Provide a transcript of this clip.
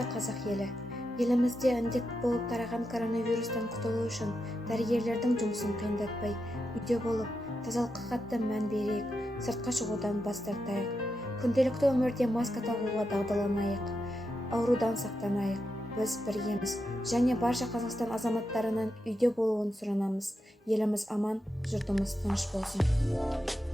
Құрметті қазақ елі, елімізде індет болып тараған коронавирустан құтылу үшін дәрігерлердің жұмысын қиындатпай, үйде болып, тазалыққа қатты мән берейік, сыртқа шығудан бас тартайық. Күнделікті өмірде маска тағуға дағдыланайық, аурудан сақтанайық. Біз біргеміз және барша Қазақстан азаматтарының үйде болуын сұранамыз. Еліміз аман, жұртымыз тыныш болсын.